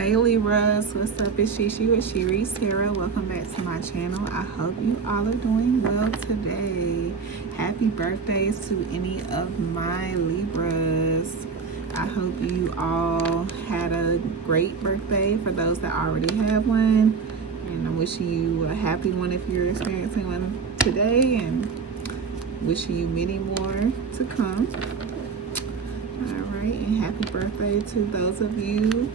Hey Libras, what's up? It's Shishi with Shiri Sarah. Welcome back to my channel. I hope you all are doing well today. Happy birthdays to any of my Libras. I hope you all had a great birthday for those that already have one. And I'm wishing you a happy one if you're experiencing one today, and wishing you many more to come. Alright, and happy birthday to those of you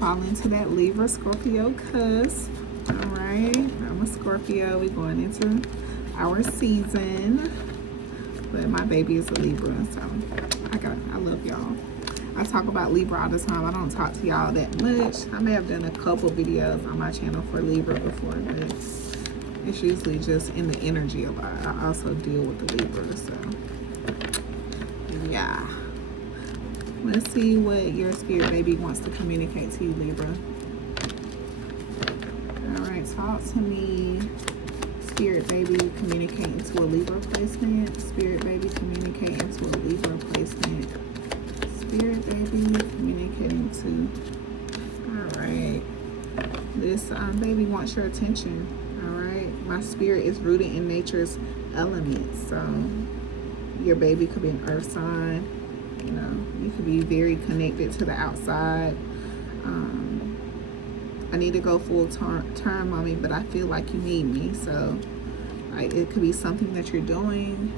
fall into that Libra Scorpio cusp. All right, I'm a Scorpio. We're going into our season, but my baby is a Libra, so I love y'all. I talk about Libra all the time. I don't talk to y'all that much. I may have done a couple videos on my channel for Libra before, but it's usually just in the energy a lot. I also deal with the Libra, so yeah. Let's see what your spirit baby wants to communicate to you, Libra. All right, talk to me. Spirit baby communicating to a Libra placement. Spirit baby communicating to a Libra placement. Spirit baby communicating to. All right. This baby wants your attention. All right. My spirit is rooted in nature's elements. So your baby could be an earth sign. You know, you could be very connected to the outside. I need to go full term, mommy, but I feel like you need me. So, like, it could be something that you're doing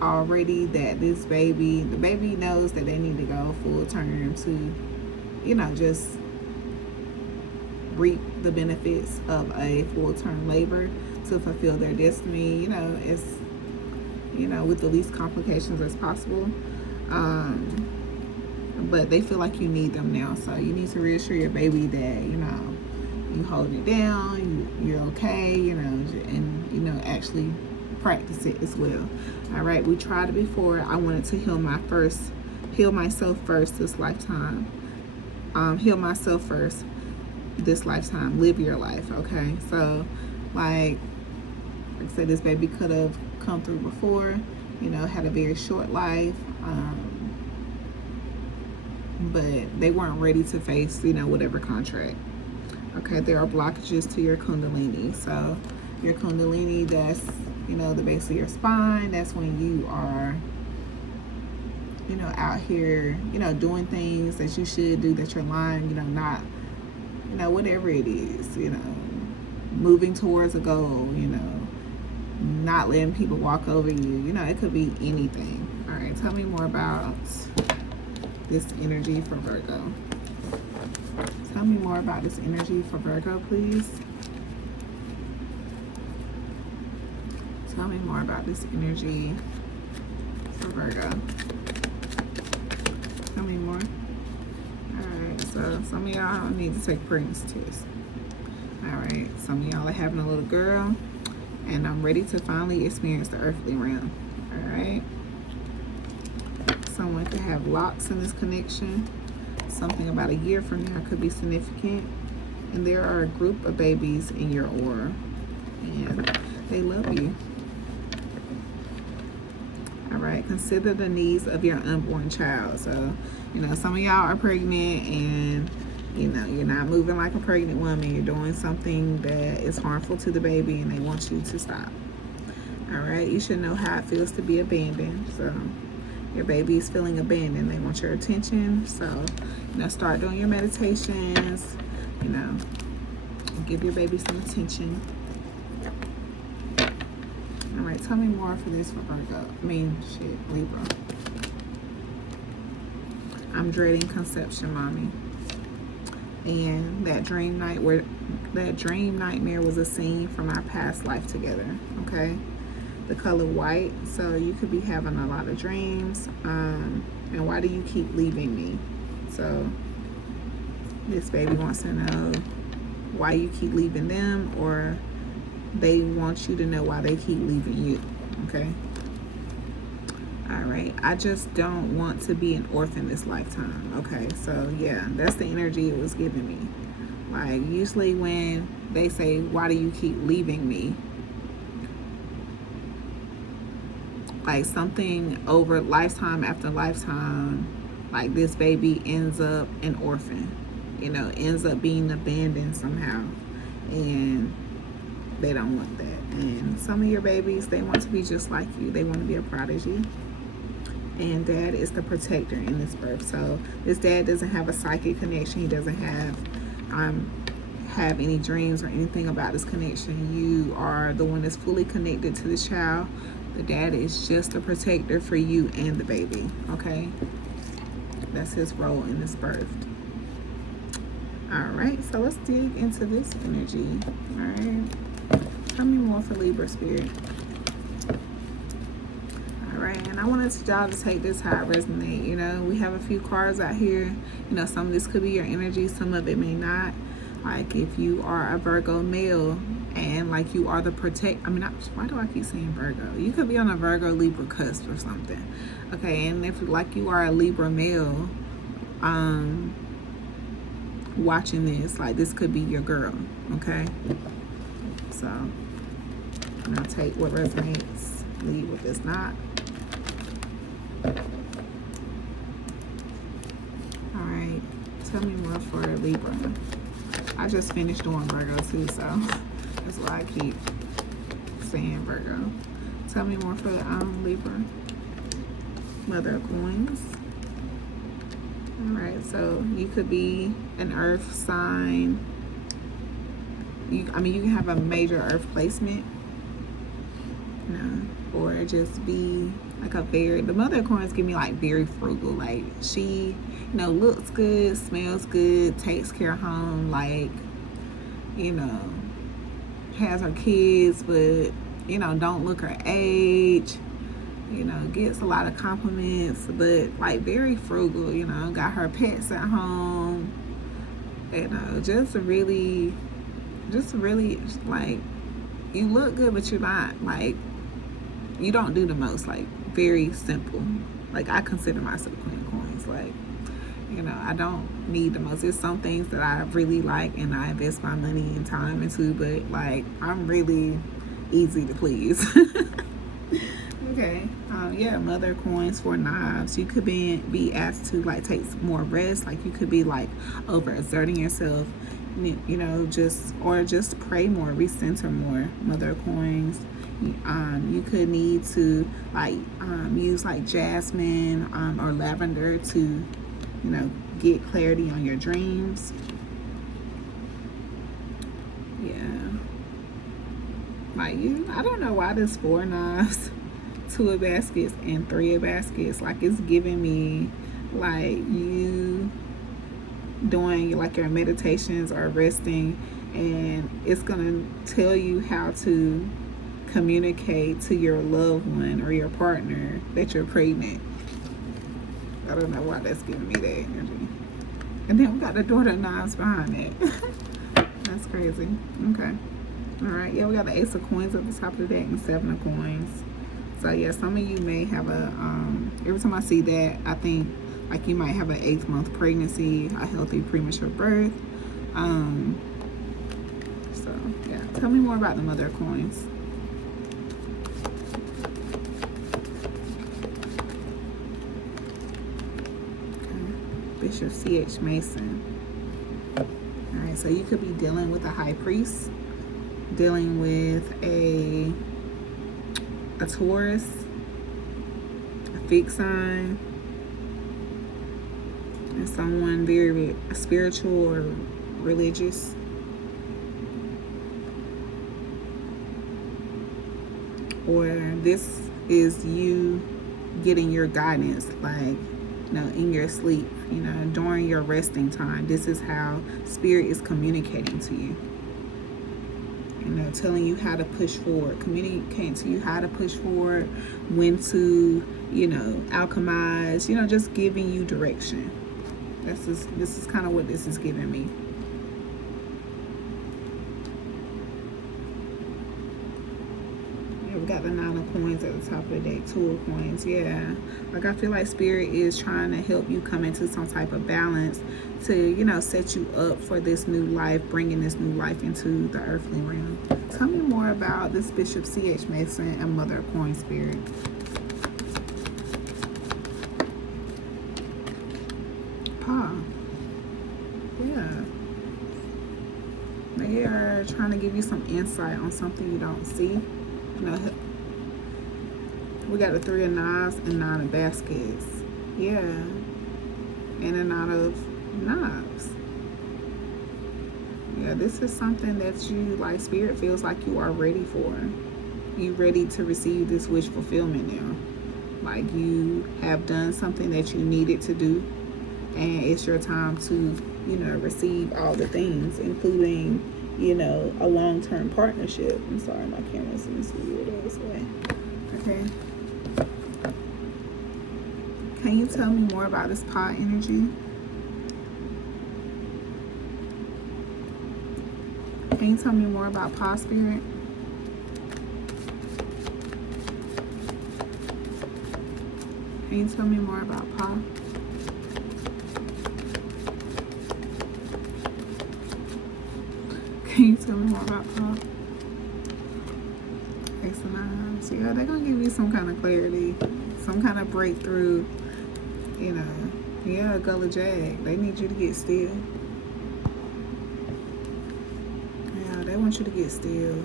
already that the baby knows that they need to go full term to, you know, just reap the benefits of a full term labor to fulfill their destiny. You know, it's with the least complications as possible. But they feel like you need them now. So you need to reassure your baby that, you hold it down, you're okay, and, actually practice it as well. All right, we tried it before. I wanted to heal myself first this lifetime. Heal myself first this lifetime. Live your life, okay? So, like I said, this baby could have come through before, had a very short life, but they weren't ready to face, whatever contract. Okay, there are blockages to your Kundalini. So your Kundalini, that's, the base of your spine. That's when you are, out here, doing things that you should do, that you're lying, not, whatever it is, moving towards a goal, not letting people walk over you. It could be anything. All right, tell me more about this energy for Virgo. Tell me more about this energy for Virgo, please. Tell me more about this energy for Virgo. Tell me more. All right, so some of y'all need to take pregnancy tests. All right, some of y'all are having a little girl, and I'm ready to finally experience the earthly realm. All right. Someone could have locks in this connection. Something about a year from now could be significant. And there are a group of babies in your aura, and they love you. All right. Consider the needs of your unborn child. So, some of y'all are pregnant, and you're not moving like a pregnant woman. You're doing something that is harmful to the baby, and they want you to stop. All right. You should know how it feels to be abandoned. So your baby is feeling abandoned. They want your attention. So, start doing your meditations. Give your baby some attention. All right. Tell me more for this for Virgo. Libra. I'm dreading conception, mommy. And that dream nightmare was a scene from our past life together. Okay, the color white. So you could be having a lot of dreams. And why do you keep leaving me? So this baby wants to know why you keep leaving them, or they want you to know why they keep leaving you. Okay. All right, I just don't want to be an orphan this lifetime. Okay, so yeah, that's the energy it was giving me. Like, usually when they say, why do you keep leaving me? Like, something over lifetime after lifetime like this baby ends up an orphan, you know, ends up being abandoned somehow, and they don't want that. And some of your babies, they want to be just like you. They want to be a prodigy. And dad is the protector in this birth. So this dad doesn't have a psychic connection. He doesn't have any dreams or anything about this connection. You are the one that's fully connected to the child. The dad is just a protector for you and the baby. Okay, that's his role in this birth. All right, so let's dig into this energy. All right, tell me more for Libra spirit. All right, and I wanted y'all to take this how it resonate. You know, we have a few cards out here. You know, some of this could be your energy, some of it may not. Like if you are a Virgo male and like you are the why do I keep saying Virgo? You could be on a Virgo Libra cusp or something. Okay, and if like you are a Libra male, watching this, like this could be your girl. Okay, so I'm gonna take what resonates, leave what does not. All right, tell me more for Libra. I just finished doing Virgo too, so that's why I keep saying Virgo. Tell me more for Libra. Mother of Coins. All right, so you could be an earth sign. You can have a major earth placement, you know, or just be like the Mother of Coins give me like very frugal. Like she, you know, looks good, smells good, takes care of home, like, you know, has her kids, but, you know, don't look her age, you know, gets a lot of compliments, but like very frugal, you know, got her pets at home, you know, just really like, you look good, but you're not like, you don't do the most, like very simple. Like I consider myself Queen of Coins. Like, you know, I don't need the most. There's some things that I really like and I invest my money and time into, but like I'm really easy to please. Okay, yeah, Mother of Coins, 4 knives. You could be asked to like take more rest. Like you could be like overexerting yourself, you know, just pray more, recenter more. Mother of Coins. You could need to like use like jasmine or lavender to, you know, get clarity on your dreams. Yeah, like I don't know why this 4 knives, 2 of baskets and 3 of baskets. Like it's giving me like you doing like your meditations or resting, and it's gonna tell you how to communicate to your loved one or your partner that you're pregnant. I don't know why that's giving me that energy. And then we got the Daughter of Knives behind it. That's crazy. Okay. All right. Yeah, we got the Ace of Coins at the top of the deck and 7 of Coins. So yeah, some of you may have a every time I see that, I think like you might have an 8th month pregnancy, a healthy premature birth. So yeah, tell me more about the Mother of Coins. Bishop C.H. Mason. All right, so you could be dealing with a high priest, dealing with a Taurus, a fixed sign, and someone very spiritual or religious. Or this is you getting your guidance, like, you know, in your sleep, you know, during your resting time. This is how spirit is communicating to you. You know, telling you how to push forward, communicating to you how to push forward, when to, you know, alchemize, you know, just giving you direction. This is kind of what this is giving me. We got the 9 of Coins at the top of the deck, 2 of Coins. Yeah, like I feel like spirit is trying to help you come into some type of balance to, you know, set you up for this new life, bringing this new life into the earthly realm. Tell me more about this Bishop C.H. Mason and Mother of Coins spirit. They are trying to give you some insight on something you don't see. You know, we got the 3 of Knives and 9 of Baskets. Yeah. And a 9 of Knives. Yeah, this is something that you, like, Spirit feels like you are ready for. You ready to receive this wish fulfillment now. Like, you have done something that you needed to do, and it's your time to, you know, receive all the things, including, you know, a long-term partnership. I'm sorry, my camera seems weird this way. Okay. Can you tell me more about this pot energy? Can you tell me more about pot, Spirit? Can you tell me more about pot? Can you tell me more about pot? Ace of Knives. Yeah, they're going to give you some kind of clarity, some kind of breakthrough, you know. Yeah, Gullah Jag. They need you to get still. Yeah, they want you to get still.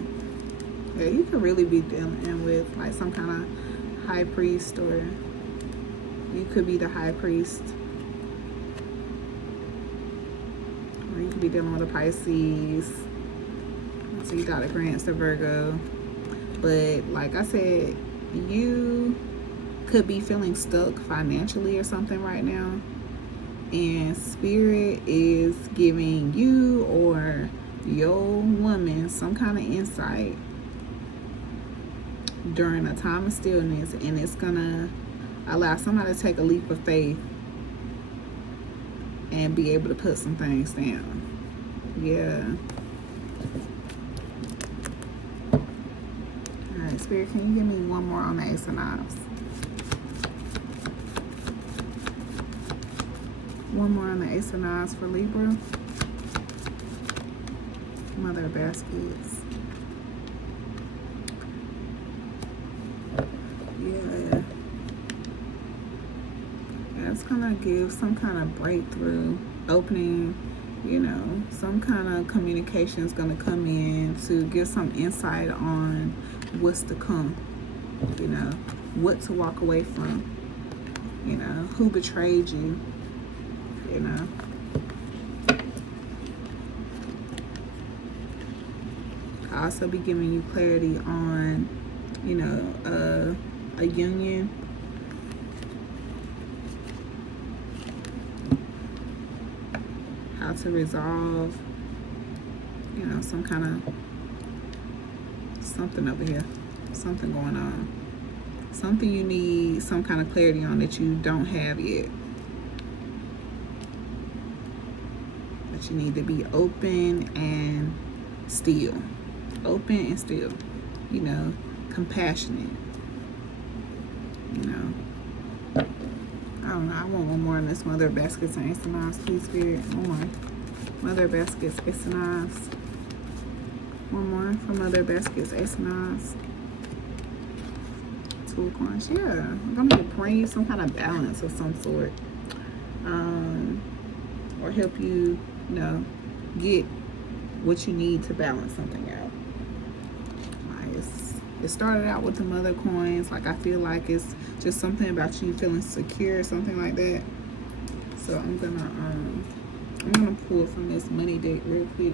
Yeah, you could really be dealing with, like, some kind of high priest, or you could be the high priest. Or you could be dealing with a Pisces. So you got a Cancer, Virgo. But like I said, you could be feeling stuck financially or something right now. And Spirit is giving you or your woman some kind of insight during a time of stillness. And it's going to allow somebody to take a leap of faith and be able to put some things down. Yeah. Alright, Spirit, can you give me one more on the Ace of Knives? One more on the Ace of Knives for Libra. Mother of Baskets. Yeah. That's gonna give some kind of breakthrough, opening, you know, some kind of communication is gonna come in to give some insight on what's to come, you know, what to walk away from, you know, who betrayed you, you know. I'll also be giving you clarity on, you know, a union. How to resolve, you know, some kind of something over here, something going on, something you need some kind of clarity on that you don't have yet, but you need to be open and still, you know, compassionate, you know. I don't know, I want one more on this Mother of Baskets and Ace of Knives, please, Spirit. One more. Mother of Baskets, Ace of Knives. One more for Mother of Baskets, Ace of Knives. Two of Coins. Yeah, I'm going to bring you some kind of balance of some sort. Or help you, you know, get what you need to balance something out. It started out with the Mother of Coins. Like, I feel like it's just something about you feeling secure or something like that. So I'm gonna pull from this money deck real quick.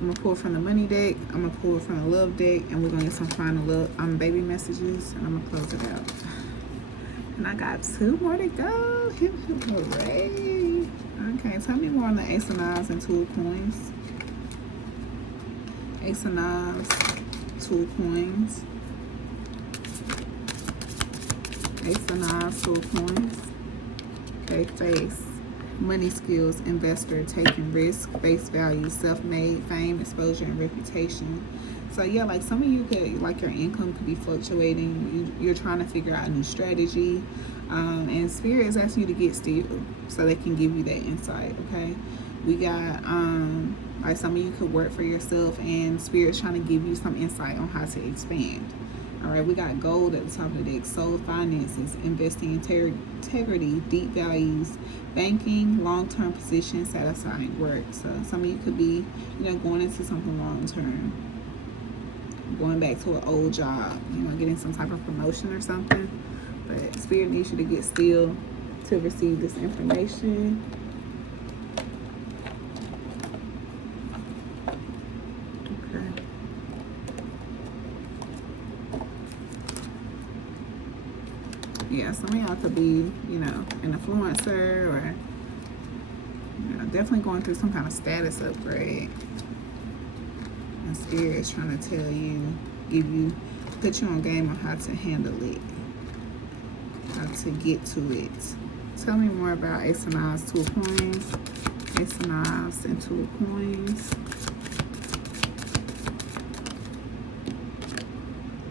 I'm gonna pull from the money deck, I'm gonna pull from the love deck, and we're gonna get some final love baby messages, and I'm gonna close it out. And I got 2 more to go. Hip hip hooray. Okay, tell me more on the Ace of Knives and 2 of Coins. Ace of Knives, 2 of Coins. Ace of Knives, 2 of Coins. Okay, face. Money skills, investor, taking risk, face value, self-made, fame, exposure, and reputation. So yeah, like some of you could, like your income could be fluctuating. You're trying to figure out a new strategy. And Spirit is asking you to get still so they can give you that insight, okay? We got, like some of you could work for yourself, and Spirit's trying to give you some insight on how to expand. All right, we got gold at the top of the deck. Soul, finances, investing, integrity, deep values, banking, long-term position, satisfying work. So some of you could be, going into something long-term, going back to an old job, getting some type of promotion or something. But Spirit needs you to get still to receive this information. Okay. Yeah, some of y'all could be, an influencer or, definitely going through some kind of status upgrade. And Spirit is trying to tell you, put you on game on how to handle it, how to get to it. Tell me more about Ace of Knives, Two of Coins, Ace of Knives, and Two of Coins.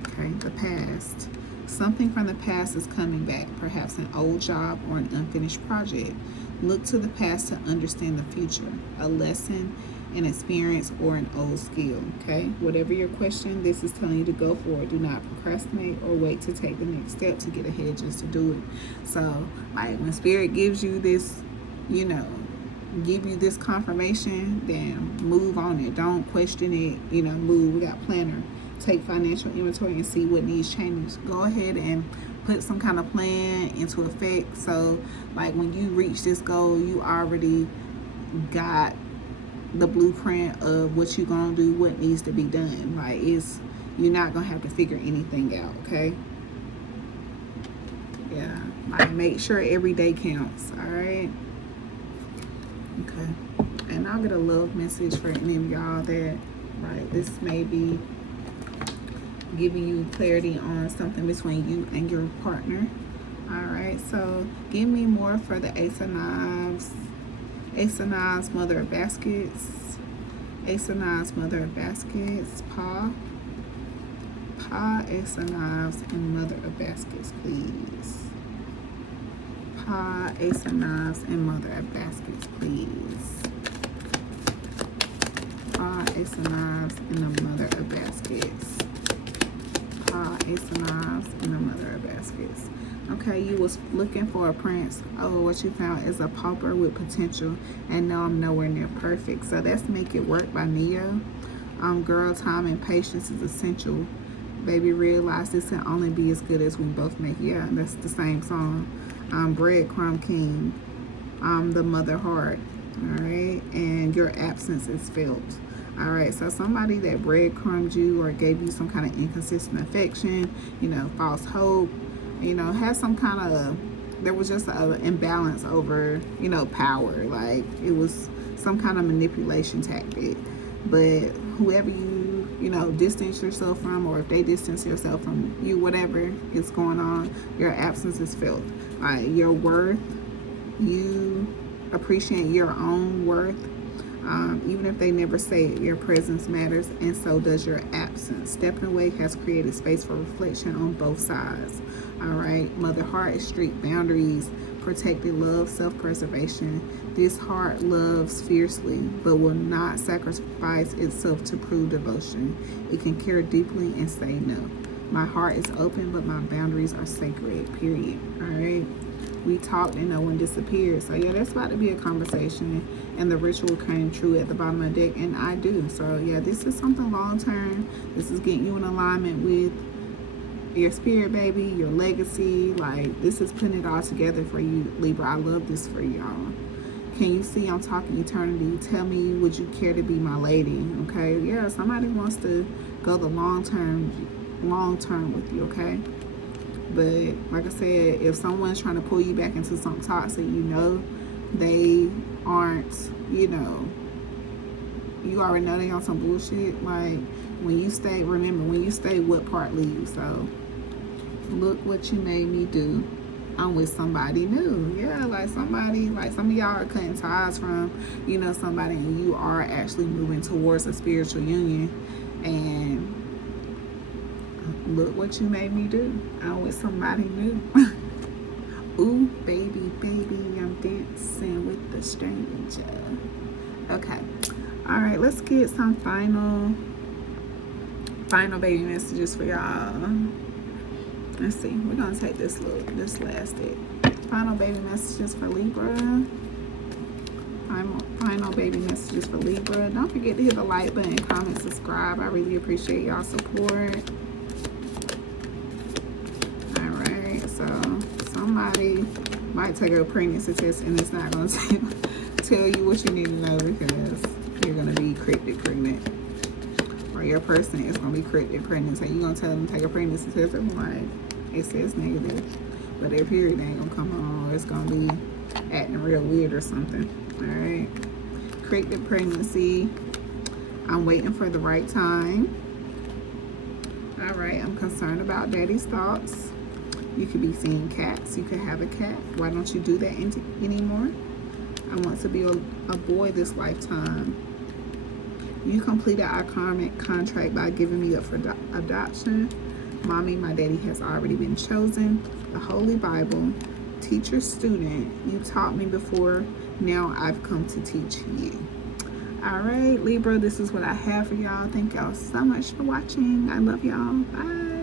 Okay, the past. Something from the past is coming back, perhaps an old job or an unfinished project. Look to the past to understand the future, a lesson, an experience, or an old skill, okay? Whatever your question, this is telling you to go for it. Do not procrastinate or wait to take the next step to get ahead, just to do it. So, like, when Spirit gives you this, give you this confirmation, then move on it. Don't question it, move. We got planner. Take financial inventory and see what needs changes. Go ahead and put some kind of plan into effect. So, like, when you reach this goal, you already got the blueprint of what you're gonna do, what needs to be done. Like, you're not gonna have to figure anything out, okay? Yeah, like, make sure every day counts. All right. Okay. And I'll get a love message for any of y'all that, right, this may be giving you clarity on something between you and your partner. All right, so give me more for the Ace of Knives. Ace of Knives, Mother of Baskets. Ace of Knives, Mother of Baskets. Pa, Ace of Knives, and Mother of Baskets, please. Pa, Ace of Knives, and Mother of Baskets, please. Pa, Ace of Knives, and the Mother of Baskets. Pa, Ace of Knives, and the Mother of Baskets. Okay, you was looking for a prince. Oh, what you found is a pauper with potential, and now I'm nowhere near perfect. So that's Make It Work by Neo. Girl, time and patience is essential. Baby, realize this can only be as good as we both make. Yeah, that's the same song. Breadcrumb King. The Mother Heart. All right, and your absence is felt. All right, so somebody that breadcrumbed you or gave you some kind of inconsistent affection, false hope, has some kind of, there was just an imbalance over, power. Like, it was some kind of manipulation tactic. But whoever you, distance yourself from, or if they distance yourself from you, whatever is going on, your absence is felt. Your worth, you appreciate your own worth. Even if they never say it, your presence matters, and so does your absence. Stepping away has created space for reflection on both sides. All right, Mother Heart is strict boundaries, protected love, self-preservation. This heart loves fiercely, but will not sacrifice itself to prove devotion. It can care deeply and say no. My heart is open, but my boundaries are sacred, period. All right. We talked and no one disappeared. So yeah, that's about to be a conversation, and the ritual came true at the bottom of the deck, and I do. So yeah, this is something long term. This is getting you in alignment with your spirit, baby, your legacy. Like, this is putting it all together for you, Libra. I love this for y'all. Can you see I'm talking eternity? Tell me, would you care to be my lady? Okay, yeah, somebody wants to go the long term with you, okay? But like I said, if someone's trying to pull you back into something toxic, they aren't, you already know they on some bullshit. Like, when you stay, remember, when you stay, what part leaves? So, look what you made me do. I'm with somebody new. Yeah, like somebody, like some of y'all are cutting ties from, somebody, and you are actually moving towards a spiritual union. And look what you made me do. I'm with somebody new. Ooh, baby, I'm dancing with the stranger. Okay. All right, let's get some final Final baby messages for y'all. Let's see. We're gonna take this last deck. Final baby messages for Libra. Final baby messages for Libra. Don't forget to hit the like button, comment, subscribe. I really appreciate y'all support. All right, so somebody might take a pregnancy test and it's not going to tell you what you need to know because you're going to be cryptic pregnant. Or your person is going to be cryptic pregnant. So you're going to tell them to take a pregnancy test and like, it says negative. But their period ain't going to come on or it's going to be acting real weird or something. All right. Cryptic pregnancy. I'm waiting for the right time. All right. I'm concerned about daddy's thoughts. You could be seeing cats. You could have a cat. Why don't you do that anymore? I want to be a boy this lifetime. You completed our karmic contract by giving me up for adoption. Mommy, my daddy has already been chosen. The Holy Bible. Teacher, student. You taught me before. Now I've come to teach you. All right, Libra, this is what I have for y'all. Thank y'all so much for watching. I love y'all. Bye.